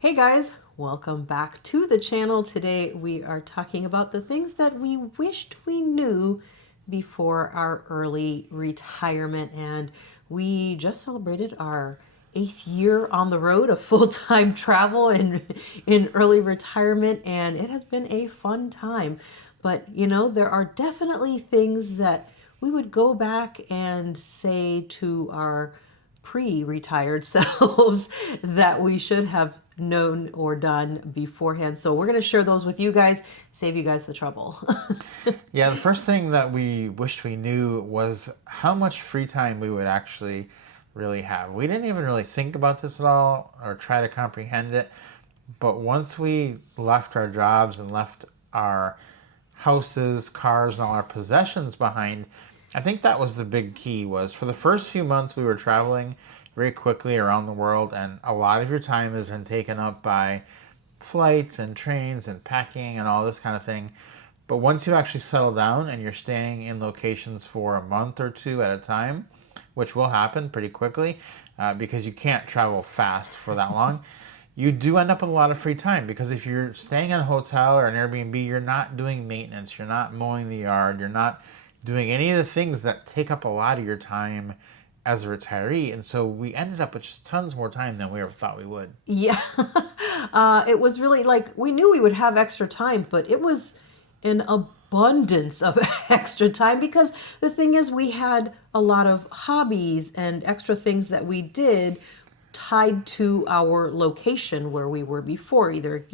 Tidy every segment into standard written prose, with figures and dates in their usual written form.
Hey guys, welcome back to the channel. Today we are talking about the things that we wished we knew before our early retirement. And we just celebrated our 8th year on the road of full-time travel and in early retirement, and it has been a fun time. But there are definitely things that we would go back and say to our pre-retired selves that we should have known or done beforehand. So we're going to share those with you guys, save you guys the trouble. Yeah, the first thing that we wished we knew was how much free time we would actually really have. We didn't even really think about this at all or try to comprehend it. But once we left our jobs and left our houses, cars, and all our possessions behind, I think that was the big key. Was for the first few months we were traveling very quickly around the world, and a lot of your time is then taken up by flights and trains and packing and all this kind of thing. But once you actually settle down and you're staying in locations for a month or two at a time, which will happen pretty quickly because you can't travel fast for that long, you do end up with a lot of free time. Because if you're staying in a hotel or an Airbnb, you're not doing maintenance, you're not mowing the yard, you're not doing any of the things that take up a lot of your time as a retiree. And so we ended up with just tons more time than we ever thought we would. Yeah. It was really like we knew we would have extra time, but it was an abundance of extra time because the thing is, we had a lot of hobbies and extra things that we did tied to our location where we were before, either,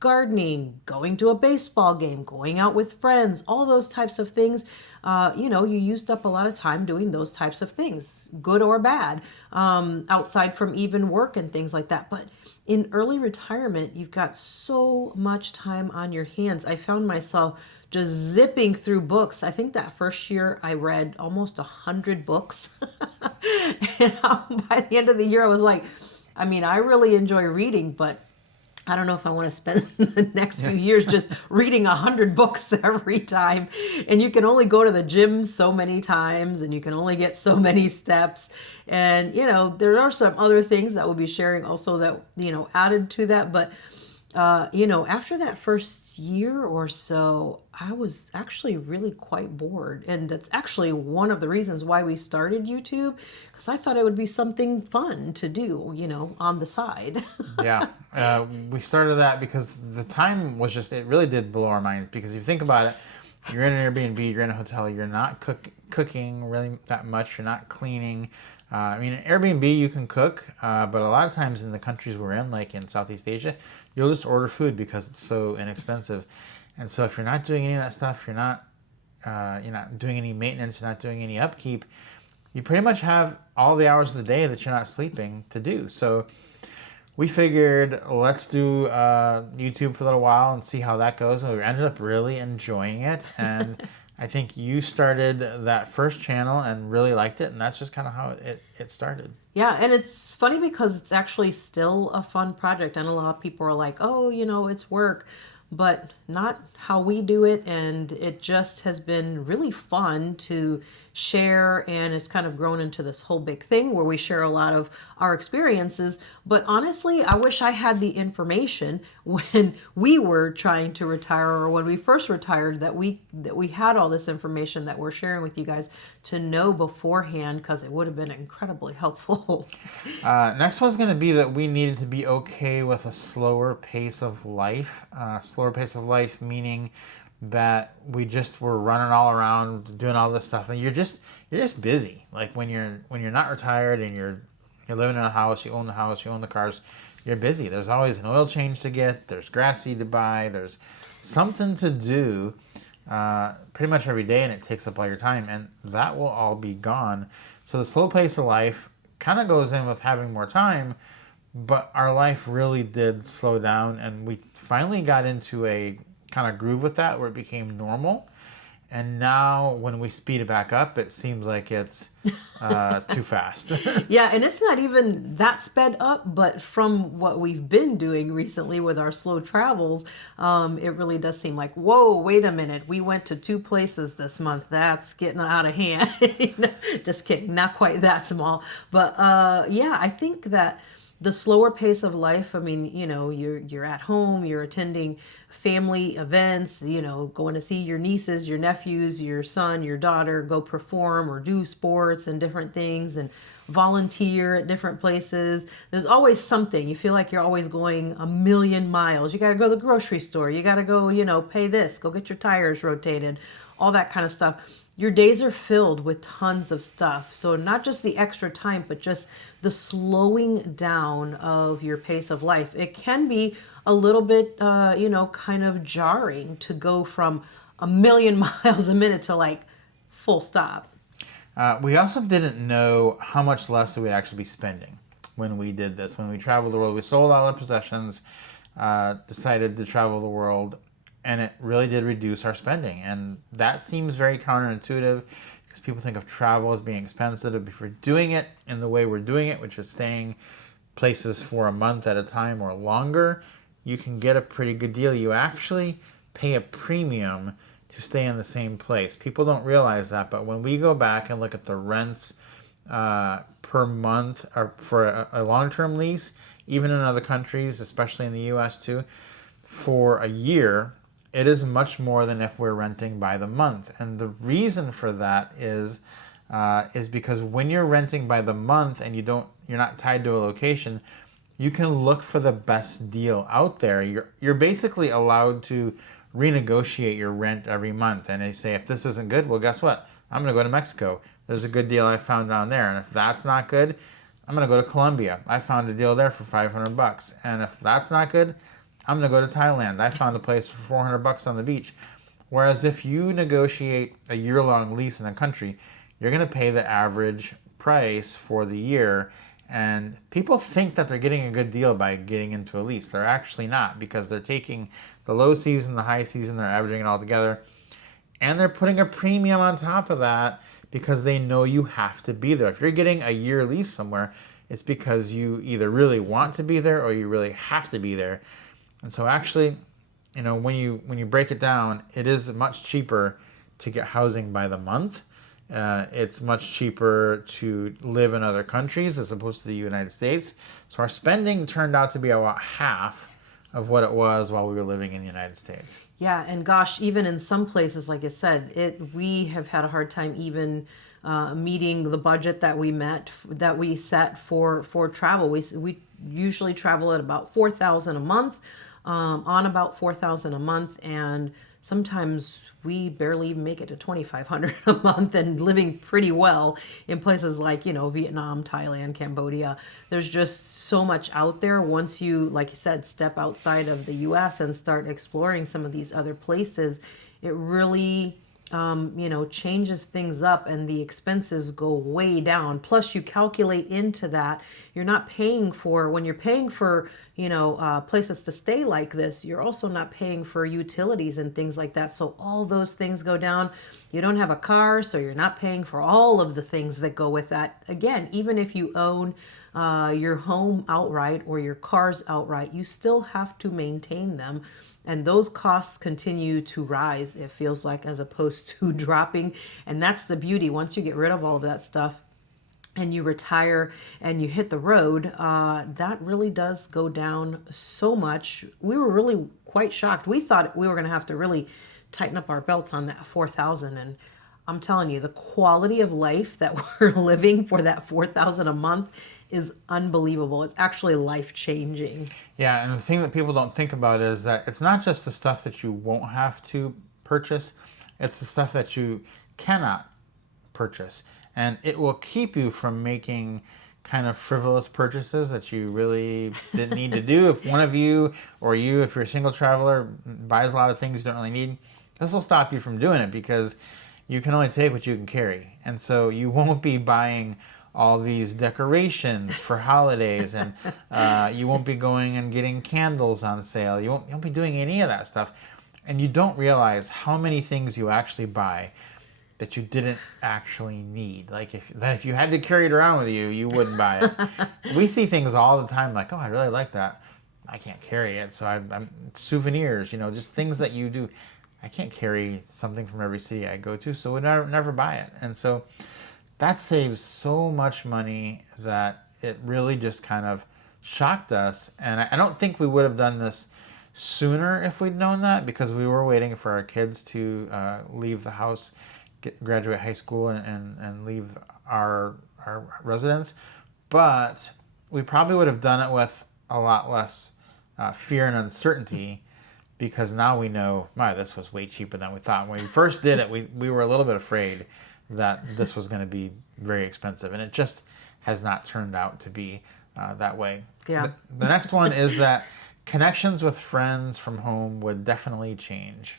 gardening, going to a baseball game, going out with friends, all those types of things. You used up a lot of time doing those types of things, good or bad, outside from even work and things like that. But in early retirement, you've got so much time on your hands. I found myself just zipping through books. I think that first year I read almost 100 books. And by the end of the year, I was like, I really enjoy reading, but I don't know if I want to spend the next few years just reading 100 books every time. And you can only go to the gym so many times and you can only get so many steps. And, there are some other things that we'll be sharing also that, added to that. But, after that first year or so, I was actually really quite bored. And that's actually one of the reasons why we started YouTube, because I thought it would be something fun to do, on the side. Yeah, we started that because the time was just, it really did blow our minds. Because if you think about it, you're in an Airbnb, you're in a hotel, you're not cooking really that much, you're not cleaning. In Airbnb you can cook, but a lot of times in the countries we're in, like in Southeast Asia, you'll just order food because it's so inexpensive. And so if you're not doing any of that stuff, you're not doing any maintenance, you're not doing any upkeep, you pretty much have all the hours of the day that you're not sleeping to do. So we figured, let's do YouTube for a little while and see how that goes. And we ended up really enjoying it. And I think you started that first channel and really liked it. And that's just kind of how it started. Yeah, and it's funny because it's actually still a fun project. And a lot of people are like, oh, it's work, but not how we do it. And it just has been really fun to share, and it's kind of grown into this whole big thing where we share a lot of our experiences. But honestly, I wish I had the information when we were trying to retire, or when we first retired, that we had all this information that we're sharing with you guys to know beforehand, because it would have been incredibly helpful. Next one's going to be that we needed to be okay with a slower pace of life. Slower pace of life meaning that we just were running all around doing all this stuff, and you're just busy. Like when you're not retired and you're living in a house, you own the cars, you're busy. There's always an oil change to get, there's grass seed to buy, there's something to do pretty much every day, and it takes up all your time, and that will all be gone. So the slow pace of life kind of goes in with having more time, but our life really did slow down, and we finally got into a kind of groove with that where it became normal. And now when we speed it back up, it seems like it's too fast. Yeah, and it's not even that sped up, but from what we've been doing recently with our slow travels, it really does seem like, whoa, wait a minute. We went to 2 places this month. That's getting out of hand. Just kidding. Not quite that small. But yeah, I think that the slower pace of life. I mean, you're at home, you're attending family events, going to see your nieces, your nephews, your son, your daughter go perform or do sports and different things and volunteer at different places. There's always something. You feel like you're always going a million miles. You got to go to the grocery store. You got to go, pay this, go get your tires rotated, all that kind of stuff. Your days are filled with tons of stuff. So not just the extra time, but just the slowing down of your pace of life. It can be a little bit, kind of jarring to go from a million miles a minute to like full stop. We also didn't know how much less we would actually be spending when we did this. When we traveled the world, we sold all our possessions, decided to travel the world, and it really did reduce our spending. And that seems very counterintuitive because people think of travel as being expensive. But if we're doing it in the way we're doing it, which is staying places for a month at a time or longer, you can get a pretty good deal. You actually pay a premium to stay in the same place. People don't realize that, but when we go back and look at the rents per month or for a long-term lease, even in other countries, especially in the US too, for a year, it is much more than if we're renting by the month. And the reason for that is because when you're renting by the month and you're not tied to a location, you can look for the best deal out there. You're basically allowed to renegotiate your rent every month. And they say, if this isn't good, well, guess what? I'm going to go to Mexico. There's a good deal I found down there. And if that's not good, I'm going to go to Colombia. I found a deal there for $500. And if that's not good, I'm going to go to Thailand. I found a place for $400 on the beach. Whereas if you negotiate a year-long lease in a country, you're going to pay the average price for the year. And people think that they're getting a good deal by getting into a lease. They're actually not, because they're taking the low season, the high season, they're averaging it all together. And they're putting a premium on top of that because they know you have to be there. If you're getting a year lease somewhere, it's because you either really want to be there or you really have to be there. And so actually, when you break it down, it is much cheaper to get housing by the month. It's much cheaper to live in other countries as opposed to the United States. So our spending turned out to be about half of what it was while we were living in the United States. Yeah, and gosh, even in some places, like I said, we have had a hard time even meeting the budget that we set for travel. We usually travel at about $4,000 a month, on about $4,000 a month, and sometimes we barely even make it to $2,500 a month, and living pretty well in places like, Vietnam, Thailand, Cambodia. There's just so much out there. Once you, like you said, step outside of the US and start exploring some of these other places, it really, changes things up, and the expenses go way down. Plus you calculate into that, you're not paying for, when you're paying for, places to stay like this, you're also not paying for utilities and things like that. So all those things go down. You don't have a car, so you're not paying for all of the things that go with that. Again, even if you own your home outright or your cars outright, you still have to maintain them. And those costs continue to rise, it feels like, as opposed to dropping. And that's the beauty. Once you get rid of all of that stuff and you retire and you hit the road, that really does go down so much. We were really quite shocked. We thought we were going to have to really tighten up our belts on that 4,000. And I'm telling you, the quality of life that we're living for that 4,000 a month is unbelievable. It's actually life-changing. Yeah, and the thing that people don't think about is that it's not just the stuff that you won't have to purchase, it's the stuff that you cannot purchase. And it will keep you from making kind of frivolous purchases that you really didn't need to do. If one of you, or you, if you're a single traveler, buys a lot of things you don't really need, this will stop you from doing it because you can only take what you can carry. And so you won't be buying all these decorations for holidays, and you won't be going and getting candles on sale. You won't be doing any of that stuff. And you don't realize how many things you actually buy that you didn't actually need. Like if you had to carry it around with you, you wouldn't buy it. We see things all the time like, oh, I really like that. I can't carry it. So I'm souvenirs, just things that you do. I can't carry something from every city I go to, so we never buy it. And so that saves so much money that it really just kind of shocked us. And I don't think we would have done this sooner if we'd known that, because we were waiting for our kids to leave the house, graduate high school, and leave our residence. But we probably would have done it with a lot less fear and uncertainty, because now we know, my, this was way cheaper than we thought. When we first did it, we were a little bit afraid that this was going to be very expensive, and it just has not turned out to be that way. Yeah. The next one is that connections with friends from home would definitely change.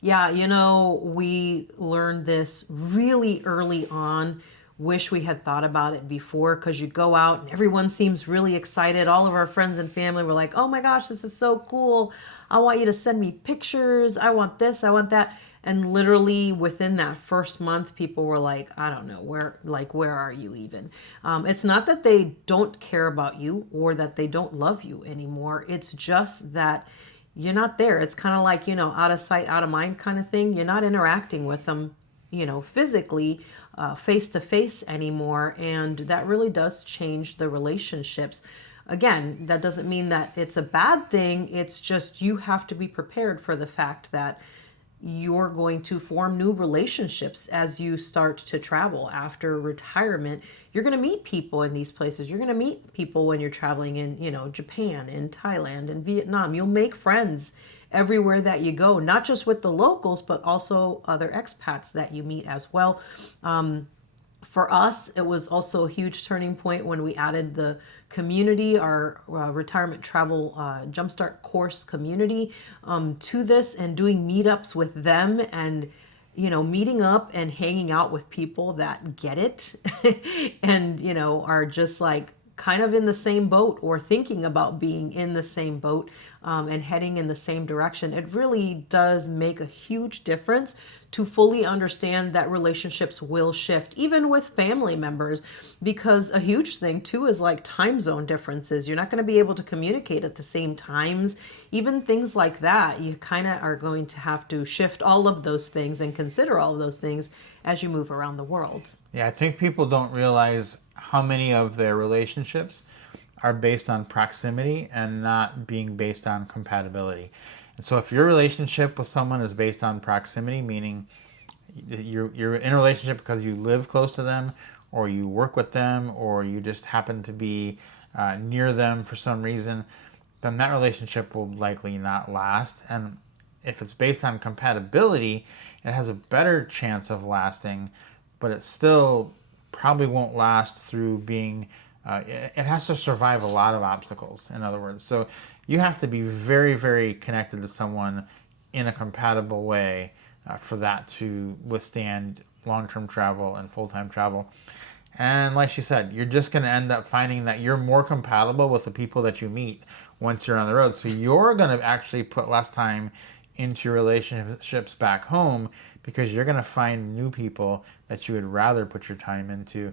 Yeah, we learned this really early on. Wish we had thought about it before, because you go out and everyone seems really excited. All of our friends and family were like, oh my gosh, this is so cool. I want you to send me pictures. I want this, I want that. And literally within that first month, people were like, I don't know, where are you even? It's not that they don't care about you or that they don't love you anymore. It's just that you're not there. It's kind of like, out of sight, out of mind kind of thing. You're not interacting with them, physically, face to face anymore. And that really does change the relationships. Again, that doesn't mean that it's a bad thing. It's just you have to be prepared for the fact that you're going to form new relationships as you start to travel after retirement. You're going to meet people in these places. You're going to meet people when you're traveling in, Japan, in Thailand, in Vietnam. You'll make friends everywhere that you go, not just with the locals, but also other expats that you meet as well. For us, it was also a huge turning point when we added the community, our retirement travel Jumpstart course community, to this, and doing meetups with them, and meeting up and hanging out with people that get it and are just like kind of in the same boat or thinking about being in the same boat, and heading in the same direction. It really does make a huge difference to fully understand that relationships will shift, even with family members, because a huge thing too is like time zone differences. You're not going to be able to communicate at the same times. Even things like that, you kind of are going to have to shift all of those things and consider all of those things as you move around the world. Yeah, I think people don't realize how many of their relationships are based on proximity and not being based on compatibility. And so if your relationship with someone is based on proximity, meaning you're in a relationship because you live close to them, or you work with them, or you just happen to be near them for some reason, then that relationship will likely not last. And if it's based on compatibility, it has a better chance of lasting, but it still probably won't last through being, it has to survive a lot of obstacles, in other words. So you have to be very, very connected to someone in a compatible way for that to withstand long-term travel and full-time travel. And like she said, you're just going to end up finding that you're more compatible with the people that you meet once you're on the road. So you're going to actually put less time into your relationships back home, because you're going to find new people that you would rather put your time into.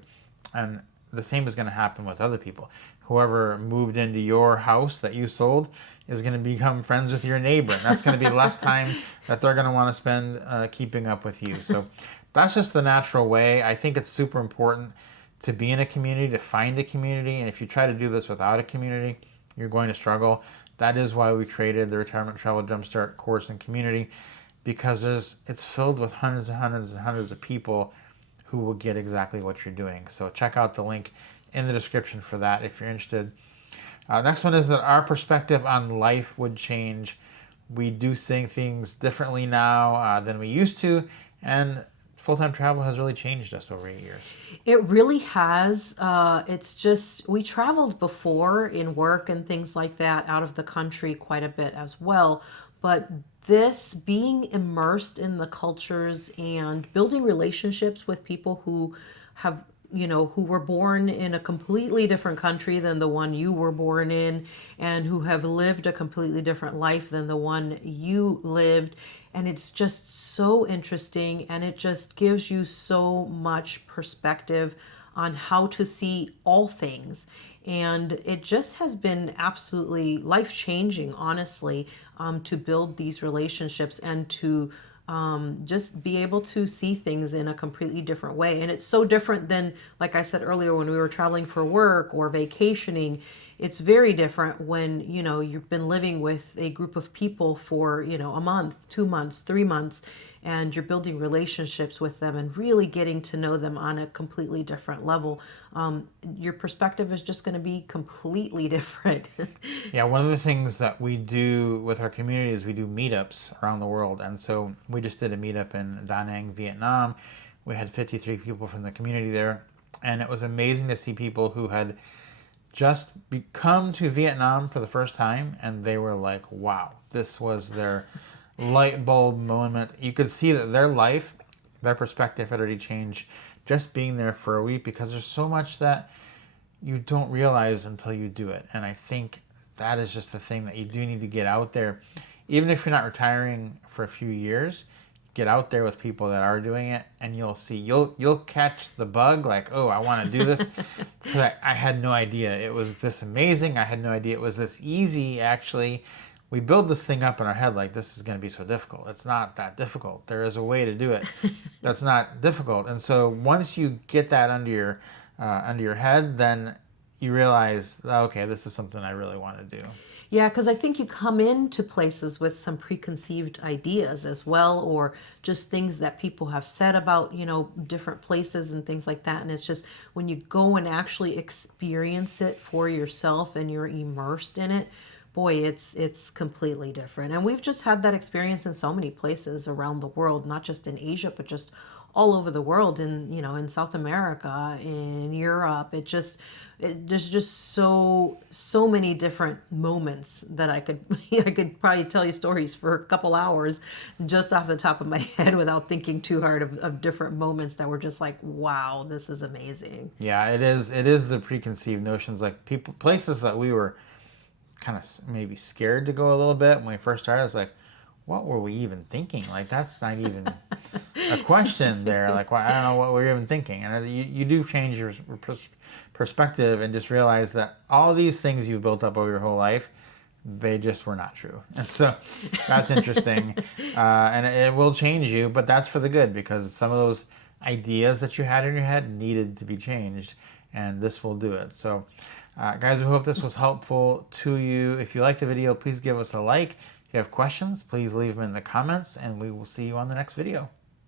And the same is going to happen with other people. Whoever moved into your house that you sold is going to become friends with your neighbor. And that's going to be less time that they're going to want to spend keeping up with you. So that's just the natural way. I think it's super important to be in a community, to find a community. And if you try to do this without a community, you're going to struggle. That is why we created the Retirement Travel Jumpstart course and community, because it's filled with hundreds and hundreds and hundreds of people who will get exactly what you're doing. So check out the link in the description for that if you're interested. Next one is that our perspective on life would change. We do see things differently now than we used to, and full-time travel has really changed us over 8 years. It really has. It's just, we traveled before in work and things like that out of the country quite a bit as well. But this, being immersed in the cultures and building relationships with people who have, who were born in a completely different country than the one you were born in, and who have lived a completely different life than the one you lived. And it's just so interesting, and it just gives you so much perspective on how to see all things. And it just has been absolutely life-changing, honestly, to build these relationships and to just be able to see things in a completely different way. And it's so different than, like I said earlier, when we were traveling for work or vacationing. it's very different when, you've been living with a group of people for, a month, 2 months, 3 months, and you're building relationships with them and really getting to know them on a completely different level. Your perspective is just going to be completely different. Yeah, one of the things that we do with our community is we do meetups around the world. And so we just did a meetup in Da Nang, Vietnam. We had 53 people from the community there. And it was amazing to see people who had just come to Vietnam for the first time. And they were like, wow, this was their light bulb moment. You could see that their life, their perspective had already changed just being there for a week, because there's so much that you don't realize until you do it. And I think that is just the thing that you do need to get out there. Even if you're not retiring for a few years, get out there with people that are doing it, and you'll see, you'll catch the bug, like, oh, I want to do this. Because I had no idea it was this amazing. I had no idea it was this easy, actually. We build this thing up in our head like this is going to be so difficult. It's not that difficult. There is a way to do it that's not difficult. And so once you get that under your head, then you realize, okay, this is something I really want to do. Yeah, because I think you come into places with some preconceived ideas as well, or just things that people have said about, different places and things like that. And it's just when you go and actually experience it for yourself and you're immersed in it, boy, it's completely different. And we've just had that experience in so many places around the world, not just in Asia, but just all over the world, in South America, in Europe. There's just so many different moments that I could I could probably tell you stories for a couple hours just off the top of my head without thinking too hard of different moments that were just like, wow, this is amazing. Yeah, it is the preconceived notions, like places that we were kind of maybe scared to go a little bit when we first started. I was like, what were we even thinking? Like, that's not even a question there. Like, well, I don't know what we were even thinking. And you do change your perspective and just realize that all these things you've built up over your whole life, they just were not true. And so that's interesting. And it will change you, but that's for the good, because some of those ideas that you had in your head needed to be changed, and this will do it. So guys, we hope this was helpful to you. If you liked the video, please give us a like. If you have questions, please leave them in the comments, and we will see you on the next video.